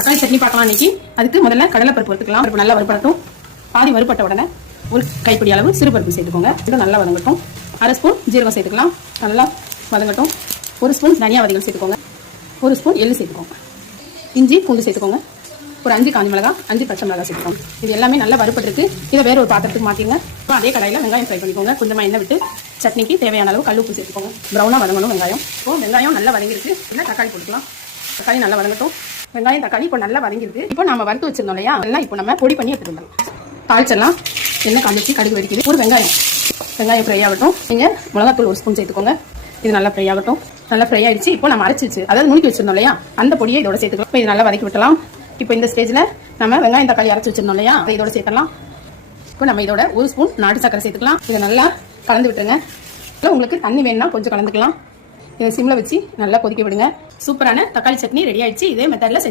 தக்காளி சட்னி பார்க்கலாம் இன்னைக்கு அதுக்கு முதல்ல கடலைப்பருப்பு எடுத்துக்கலாம் பருப்பு நல்லா வறுப்படட்டும் பாதி வறுப்பட்ட உடனே ஒரு கைப்பிடி அளவு சிறுபருப்பு சேர்த்துக்கோங்க. இது நல்லா வதங்கட்டும். அரை ஸ்பூன் ஜீரகம் சேர்த்துக்கலாம். நல்லா வதங்கட்டும். ஒரு ஸ்பூன் தனியா வதங்கள் சேர்த்துக்கோங்க. ஒரு ஸ்பூன் எள்ளு சேர்த்துக்கோங்க. இஞ்சி பூண்டு சேர்த்துக்கோங்க. ஒரு அஞ்சு காஞ்சி மிளகா அஞ்சு பச்சை மிளகா சேர்த்துக்கோங்க. இது எல்லாமே நல்லா வறுப்பட்டுருக்கு இதை வேற ஒரு பாத்திரத்துக்கு மாற்றிங்க இப்போ அதே கடையில் வெங்காயம் ஃப்ரை பண்ணிக்கோங்க. கொஞ்சமாக எண்ணெய் விட்டு சட்னிக்கு தேவையான அளவு கல் உப்பு சேர்த்துக்கோங்க. ப்ரௌனாக வதங்கணும் வெங்காயம். இப்போ வெங்காயம் நல்லா வதங்கிருக்கு. இல்லை தக்காளி போட்டுக்கலாம்? தக்காளி நல்லா வதங்கட்டும். வெங்காயம் தக்காளி இப்போ நல்லா வதங்கிடுது இப்போ நம்ம வறுத்து வச்சிருந்தோம் இல்லையா? அதெல்லாம் இப்போ நம்ம பொடி பண்ணி எடுத்துட்டு வந்துடலாம். எண்ணெய் காமிச்சு கடுகு வெடிக்குது. ஒரு வெங்காயம். வெங்காயம் ஃப்ரை ஆகட்டும். நீங்கள் மிளகாத்தூள் ஒரு ஸ்பூன் சேர்த்துக்கோங்க. இது நல்லா ஃப்ரை ஆகட்டும். நல்லா ஃப்ரை ஆயிடுச்சு. இப்போ நம்ம அரைச்சி வச்சு அதாவது நுணுக்கி வச்சிருந்தோம் இல்லையா? அந்த பொடியை இதோட சேர்த்துக்கலாம். இப்போ இது நல்லா வதக்கி விட்டலாம் இப்போ இந்த ஸ்டேஜில் நம்ம வெங்காயம் தக்காளி அரைச்சி வச்சிருந்தோம் இல்லையா? அதை இதோட சேர்த்தலாம் இப்போ நம்ம இதோட ஒரு ஸ்பூன் நாட்டு சக்கரை சேர்த்துக்கலாம். இதை நல்லா கலந்து விட்டுருங்க. இல்லை உங்களுக்கு தண்ணி வேணும்னா கொஞ்சம் கலந்துக்கலாம். இதை சிம்ல வச்சு நல்லா கொதிக்க விடுங்க. சூப்பரான தக்காளி சட்னி ரெடி ஆயிடுச்சு. இதே மெத்தடில் செஞ்சு